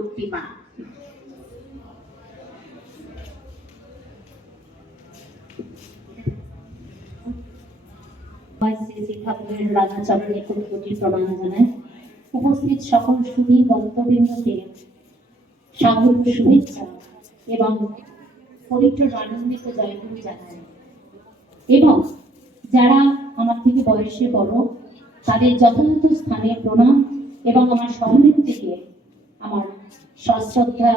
পরবর্তী মা। ঠাকুরের রাধা চরণে কোটি কোটি প্রণাম জানাই। উপস্থিত সকল সুধী বক্তবৃন্দকে স্বাগত, শুভেচ্ছা এবং পবিত্র আনন্দিত জয়গুরু জানাই। এবং যারা আমার থেকে বয়সে বড় তাদের যথাযথ স্থানে প্রণাম এবং আমার সহনেত্রীকে আমার সশ্রদ্ধা,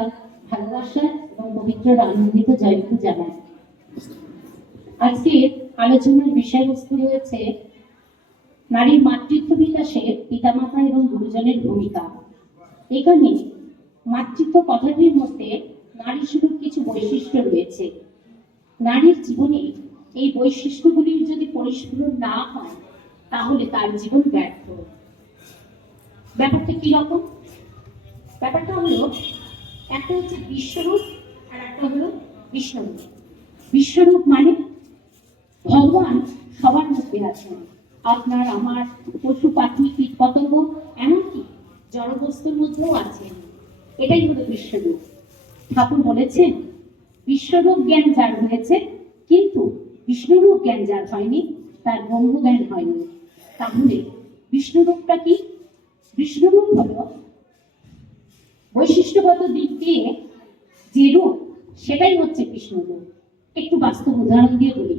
ভালোবাসা এবং পবিত্র আনন্দিত জয়গুরু জানাই। আজকের আলোচনার বিষয়বস্তু রয়েছে নারীর মাতৃত্ব বিকাশে পিতামাতা এবং গুরুজনের ভূমিকা। এখানে মাতৃত্ব কথাটির মধ্যে নারী শুধু কিছু বৈশিষ্ট্য রয়েছে। নারীর জীবনে এই বৈশিষ্ট্যগুলির যদি পরিস্ফুরণ না হয় তাহলে তার জীবন ব্যর্থ। ব্যাপারটা কি রকম? ব্যাপারটা হলো, একটা হচ্ছে বিশ্বরূপ আর একটা হলো বিষ্ণুরূপ। বিশ্বরূপ মানে ভগবান সবার মধ্যে আছেন, আপনার আমার, পশু পাখি কীট পতঙ্গ এমনকি জড়বস্তুর মধ্যেও আছেন। এটাই হলো বিশ্বরূপ। ঠাকুর বলেছেন বিশ্বরূপ জ্ঞান যার হয়েছে, কিন্তু বিষ্ণুরূপ জ্ঞান যার হয়নি তার ব্রহ্মজ্ঞান হয়নি। তাহলে বিষ্ণুরূপটা কি? বিষ্ণুরূপ হলো বৈশিষ্ট্যগত দিক দিয়ে যে রূপ, সেটাই হচ্ছে বিষ্ণুরূপ। একটু বাস্তব উদাহরণ দিয়ে বলি।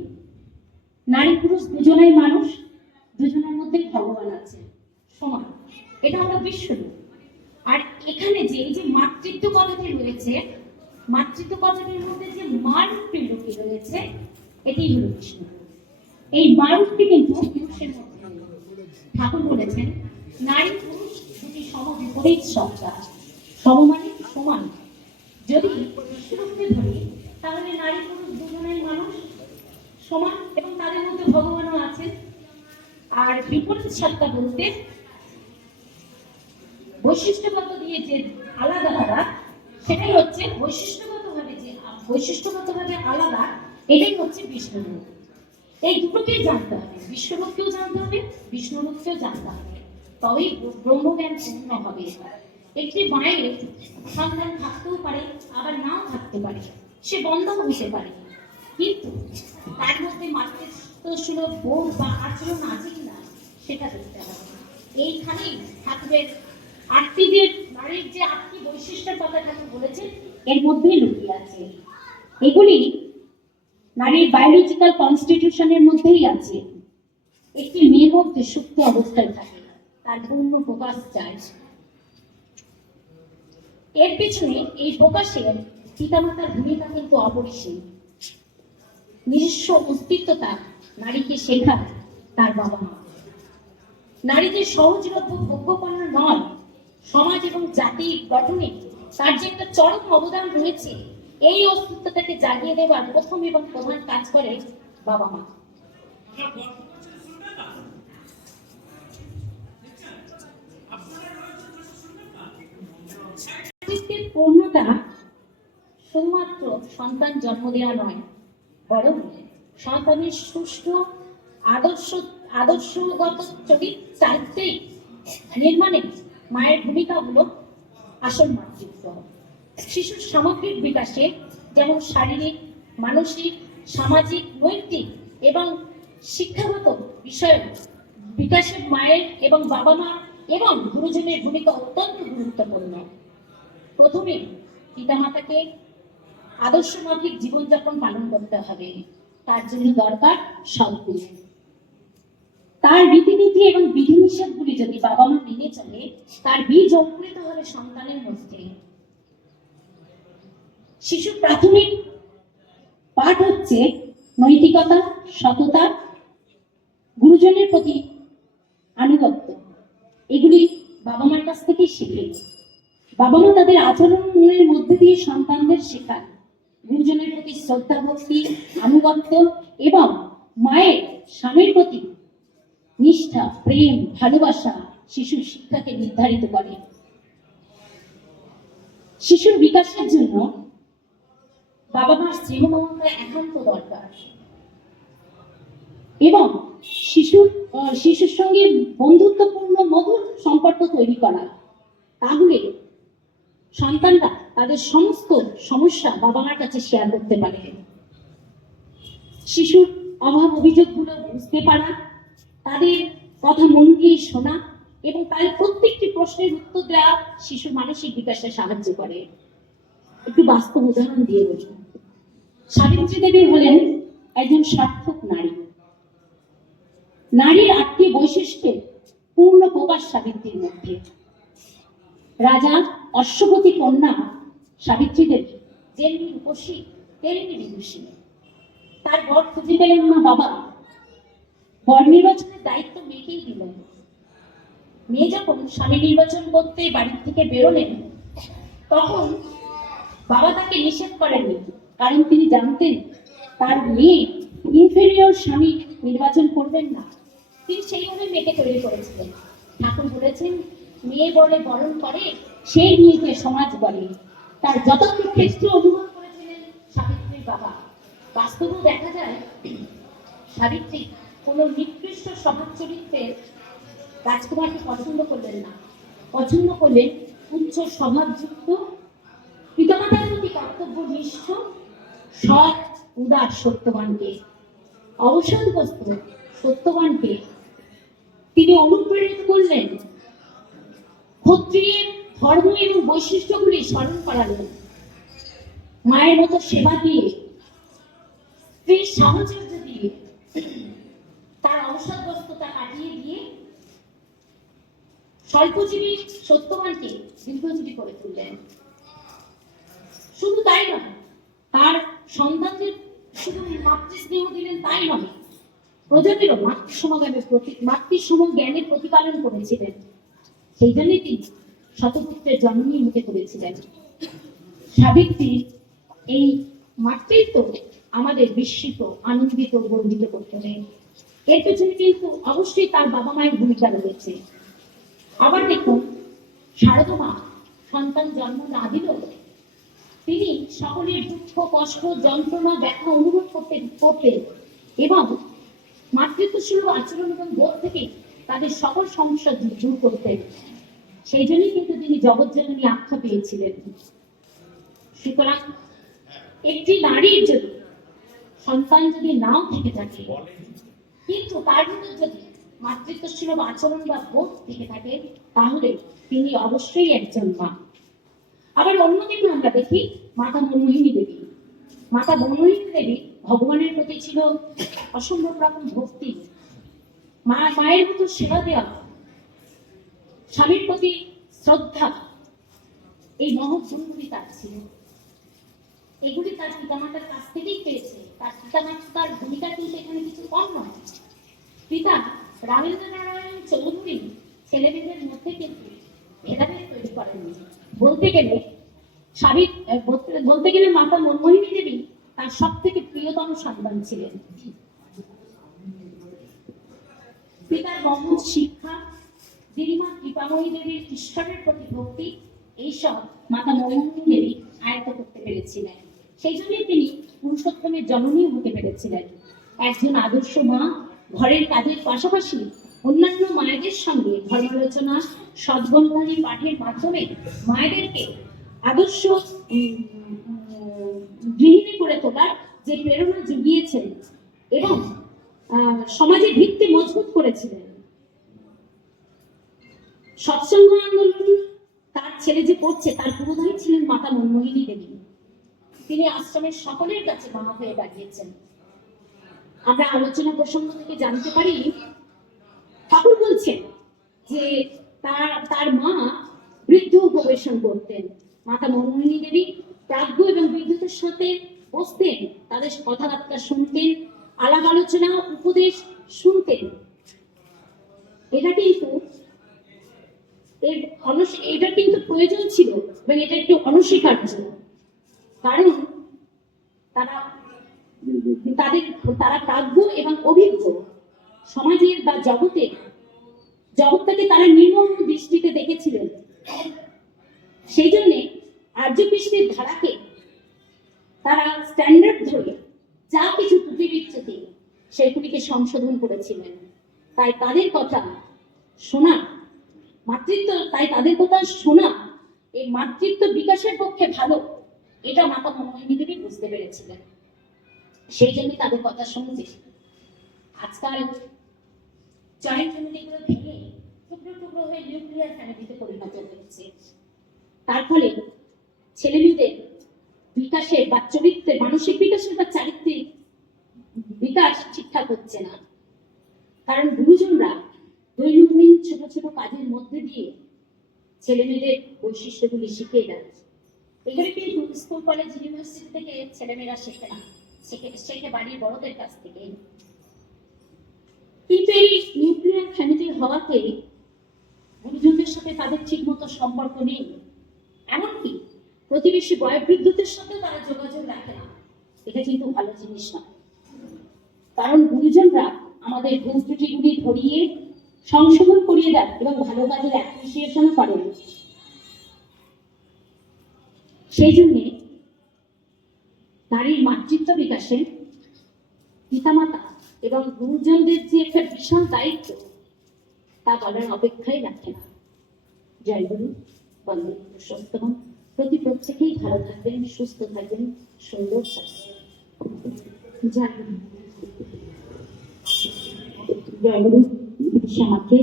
নারী পুরুষ দুজনেই মানুষ, দুজনের মধ্যে ভগবান আছে সমান, এটা হলো বিশ্বরূপ। আর এখানে যে এই যে মাতৃত্ব কথাটি রয়েছে, মাতৃত্ব কথাটির মধ্যে যে মা রূপটি লুকিয়ে রয়েছে, এটাই হলো বিষ্ণুরূপ। এই মা রূপটি কিন্তু পুরুষের মধ্যে নেই। ঠাকুর বলেছেন নারী পুরুষ দুটি সমবিপরীত সত্তা, সম মানে সমান। যদি বিশ্বরূপকে ধরি তাহলে নারী পুরুষ দুজনেই মানুষ সমান এবং তাদের মধ্যে ভগবানও আছেন। আর বিপরীত সত্তা বলতে বৈশিষ্ট্যগত দিয়ে যে আলাদা আলাদা, সেটাই হচ্ছে বৈশিষ্ট্যগতভাবে আলাদা, এটাই হচ্ছে বিষ্ণুরূপ। এই দুটোকেই জানতে হবে, বিশ্বরূপকেও জানতে হবে, বিষ্ণুরূপকেও জানতে হবে, তবেই ব্রহ্মজ্ঞান পূর্ণ হবে। একটি মায়ের সন্তান থাকতেও পারে, আবার নাও থাকতে পারে, সে বন্ধও হতে পারে, কিন্তু তার মধ্যে মাতৃত্বসুলভ বোধ বা আচরণ আছে কিনা সেটা দেখতে হবে। এইখানেই ঠাকুরের নারীর যে 8টি বৈশিষ্ট্যের কথা ঠাকুর বলেছেন, এর মধ্যেই লুকিয়ে আছে। এগুলি নারীর বায়োলজিক্যাল কনস্টিটিউশনের মধ্যেই আছে। একটি মেয়ের মধ্যে সুপ্ত অবস্থায় থাকে, তার পূর্ণ প্রকাশ চায়। এর পিছনে এই প্রকাশের পিতামাতার ভূমিকা কিন্তু অপরিসীম। নিজস্ব অস্তিত্বতা নারীকে শেখায় তার বাবা মা। নারী যে সহজলভ্য ভোগ্যপণ্য নয়, সমাজ এবং জাতি গঠনে তার যে একটা চরম অবদান রয়েছে, এই অস্তিত্বটাকে জাগিয়ে দেওয়ার প্রথম এবং প্রধান কাজ করে বাবা মা। পূর্ণতা শুধুমাত্র সন্তান জন্ম দেওয়া নয়, বরং সন্তানের সুষ্ঠু আদর্শগত চরিত্রেই নির্মাণে মায়ের ভূমিকা হলো আসল মাতৃত্ব। শিশুর সামগ্রিক বিকাশে যেমন শারীরিক, মানসিক, সামাজিক, নৈতিক এবং শিক্ষাগত বিষয়ে বিকাশে মায়ের এবং বাবা মা এবং গুরুজনের ভূমিকা অত্যন্ত গুরুত্বপূর্ণ। প্রথমে পিতামাতাকে আদর্শমাফিক জীবনযাপন পালন করতে হবে। তার জন্য দরকার সদ্গুণ। তার রীতিনীতি এবং বিধিনিষেধগুলি যদি বাবা মা মেনে চলে, তার বীজ অঙ্কুরিত হবে সন্তানের মধ্যে। শিশুর প্রাথমিক পাঠ হচ্ছে নৈতিকতা, সততা, গুরুজনের প্রতি আনুগত্য। এগুলি বাবা মার কাছ থেকেই শেখে। বাবা মা তাদের আচরণের মধ্যে দিয়ে সন্তানদের শেখান গুরুজনের প্রতি শ্রদ্ধা, ভক্তি, আনুগত্য এবং মায়ের স্বামীর প্রতি নিষ্ঠা, প্রেম, ভালোবাসা শিশুর শিক্ষাকে নির্ধারিত করে। শিশুর বিকাশের জন্য বাবা মার স্নেহ মমতা একান্ত দরকার এবং শিশুর সঙ্গে বন্ধুত্বপূর্ণ মধুর সম্পর্ক তৈরি করা। তাহলে সন্তানরা তাদের সমস্ত সমস্যা বাবা মার কাছে শেয়ার করতে পারে। শিশুর অভাব অভিযোগগুলো বুঝতে পারা, তাদের কথা মন দিয়ে শোনা এবং তাদের প্রত্যেকটি প্রশ্নের উত্তর দেওয়া শিশুর মানসিক বিকাশে সাহায্য করে। একটু বাস্তব উদাহরণ দিয়ে বলি। সাবিত্রী দেবী হলেন একজন সার্থক নারী। নারীর 8টি বৈশিষ্ট্যের পূর্ণ প্রকাশ সাবিত্রীর মধ্যে। রাজা অশ্বপতি কন্যা সাবিত্রী দেবী যেমনি রূপসী তেমনি বিদুষী। তার বর খুঁজে পেলেন না বাবা, বর নির্বাচনের দায়িত্ব মেয়েকেই দিলেন। মেয়ে যখন স্বামী নির্বাচন করতে বাড়ি থেকে বেরোলেন, তখন বাবা তাকে নিষেধ করেননি, কারণ তিনি জানতেন তার মেয়ে ইনফেরিয়র স্বামী নির্বাচন করবেন না। তিনি সেইভাবে মেয়েকে তৈরি করেছিলেন। ঠাকুর বলেছেন, মেয়ে বলে বরণ করে সেই মেয়েকে সমাজ বলে। তার যথার্থ ক্ষেত্রে অনুভব করেছিলেন সাবিত্রীর বাবা। বাস্তবেও দেখা যায় সাবিত্রী কোন নিকৃষ্ট স্বভাব চরিত্রের রাজকুমারকে পছন্দ করলেন না, পছন্দ করলেন উচ্চ স্বভাবযুক্ত, পিতামাতার প্রতি কর্তব্যনিষ্ঠ, সৎ উদার সত্যবানকে। অবসাদগ্রস্ত সত্যবানকে তিনি অনুপ্রেরিত করলেন, ক্ষত্রিয়ের ধর্ম এবং বৈশিষ্ট্যগুলি স্মরণ করালেন। মায়ের মতো সেবা দিয়ে, স্ত্রীর সাহচর্য দিয়ে, তার অবসাদগ্রস্ততা কাটিয়ে দিয়ে স্বল্পজীবী সত্যবানকে দীর্ঘজীবী করে তুললেন। শুধু তাই নয়, তার সন্তানদের শুধু মাতৃস্নেহ দিলেন তাই নয়, প্রজাতিরও মাতৃসমজ্ঞানের প্রতিপালন করেছিলেন। সেই জন্যই তিনি শতপুত্রের জননী হতে করেছিলেন। সাবিত্রী এই মাতৃত্ব আমাদের বিস্মিত, আনন্দিত, গর্বিত করতে হবে। এর পেছনে কিন্তু অবশ্যই তার বাবা মায়ের ভূমিকা রয়েছে। আবার দেখুন, শারদা মা সন্তান জন্ম না দিলেও তিনি সকলের দুঃখ, কষ্ট, যন্ত্রণা, ব্যথা অনুভব করতেন এবং মাতৃত্বসুলভ আচরণ এবং বোধ থেকে তাদের সকল সমস্যা দূর করতেন। সেই জন্যই কিন্তু তিনি জগৎজননী আখ্যা পেয়েছিলেন। সুতরাং একটি নারীর যদি সন্তান যদি নাও থেকে থাকে, কিন্তু তার ভিতর যদি মাতৃত্বসুলভ আচরণ বা বোধ থেকে থাকে, তাহলে তিনি অবশ্যই একজন মা। আবার অন্যদিকে আমরা দেখি মাতা মনমোহিনী দেবী। মাতা মনমোহিনী দেবী ভগবানের প্রতি ছিল অসম্ভব রকম ভক্তি, মায়ের মতো সেবা দেওয়া, স্বামীর প্রতি শ্রদ্ধা, এই মহৎ গুণগুলি তার ছিল। এগুলি তার পিতামাতার কাছ থেকেই পেয়েছে। তার পিতামাতার ভূমিকা কিন্তু এখানে কিছু কম নয়। পিতা রামেন্দ্র নারায়ণ চৌধুরী ছেলেমেয়েদের মধ্যে কিন্তু ভেদাভেদ তৈরি করেননি। বলতে গেলে মাতা মনমোহিনী দেবী তার সব থেকে প্রিয়তম সন্তান ছিলেন। পিতার মহৎ শিক্ষা, দিদিমা কৃপাময়ী দেবীর ঈশ্বরের প্রতি ভক্তি, এইসব মাতা মনমোহিনী দেবী আয়ত্ত করতে পেরেছিলেন। সেই জন্যই তিনি পুরুষোত্তমের জননী হতে পেরেছিলেন। একজন আদর্শ মা ঘরের কাজের পাশাপাশি অন্যান্য মায়েদের সঙ্গে ধর্মালোচনা, সদ্গ্রন্থাদি পাঠের মাধ্যমে মায়েদেরকে আদর্শ গৃহিণী করে তোলার যে প্রেরণা জুগিয়েছেন এবং সমাজের ভিত্তি মজবুত করেছিলেন। সৎসঙ্গ আন্দোলন তার ছেলে যে করছে, তার পুরোধারী ছিলেন মাতা মনমোহিনী দেবী। তিনি আশ্রমের সকলের কাছে মা হয়ে দাঁড়িয়েছেন। আমরা আলোচনা প্রসঙ্গ থেকে জানতে পারি, ঠাকুর বলছেন যে তার মা বৃদ্ধ উপবেশন করতেন। মাতা মনমোহিনী দেবী প্রাজ্ঞ এবং বিদ্যুতের সাথে বসতেন, তাদের কথাবার্তা শুনতেন, আলাপ আলোচনা, উপদেশ শুনতেন। এটা কিন্তু প্রয়োজন ছিল এবং এটা একটু অনস্বীকার্য, কারণ তারা প্রাজ্ঞ এবং অভিজ্ঞ। সমাজের বা জগৎটাকে তারা নির্মম দৃষ্টিতে দেখেছিলেন। সেই জন্যে আর্যকৃষ্ণের ধারাকে তারা স্ট্যান্ডার্ড ধরে যা কিছু ত্রুটি বিচ্যুতি সেগুলিকে সংশোধন করেছিলেন। তাই তাদের কথা শোনা এই মাতৃত্ব বিকাশের পক্ষে ভালো, এটা মাতা মনোমোহিনী দেবী বুঝতে পেরেছিলেন। সেই জন্য তাদের কথা শুনছে। আজকাল জয়েন্ট ফ্যামিলিগুলো ভেঙে টুকরো টুকরো হয়ে নিউক্লিয়ার ফ্যামিলিতে পরিণত হচ্ছে। তার ফলে ছেলে মেয়েদের বিকাশের বা চরিত্রের, মানসিক বিকাশের বা চারিত্রিক বিকাশ ঠিকঠাক হচ্ছে না। কারণ গুরুজনরা দৈনন্দিন ছোট ছোট কাজের মধ্যে দিয়ে ছেলে মেয়েদের বৈশিষ্ট্যগুলি শিখিয়ে দেয়। এগুলি কিন্তু স্কুল কলেজ ইউনিভার্সিটি থেকে ছেলেমেয়েরা শেখে না, শেখে বাড়ির বড়দের কাছ থেকে। কিন্তু এই নিউক্লিয়ার ফ্যামিলি হওয়াতে গুরুজনদের সাথে তাদের ঠিক মতো সম্পর্ক নেই, এমনকি প্রতিবেশী বয়োবৃদ্ধদের সাথে তারা যোগাযোগ রাখে না। এটা কিন্তু ভালো জিনিস নয়। কারণ গুরুজনরা আমাদের ভুল ত্রুটিগুলি ধরিয়ে সংশোধন করিয়ে দেন এবং ভালো কাজের অ্যাপ্রিসিয়েশন করেন। সেই জন্যে নারীর মাতৃত্ব বিকাশে পিতামাতা এবং গুরুজনদের যে একটা বিশাল দায়িত্ব, তা বলার অপেক্ষাই রাখে না। জয় গুরু, বন্দে পুরুষোত্তম। প্রত্যেকেই ভালো থাকবেন, সুস্থ থাকবেন, সুন্দর থাকবেন। জয় গুরু। জয় গুরু শ্যামাকে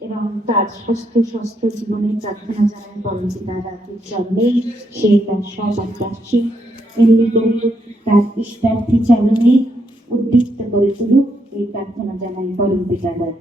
এবং তার সুস্থ সুস্থ জীবনের প্রার্থনা জানাই পরম পিতা রাতুর জন্মে সেই তার সব আত্মাসী এমনি করে তার ইষ্টার্থী চরণে উদ্দীপ্ত করে তুলুক, এই প্রার্থনা জানাই পরম পিতা রাতুর।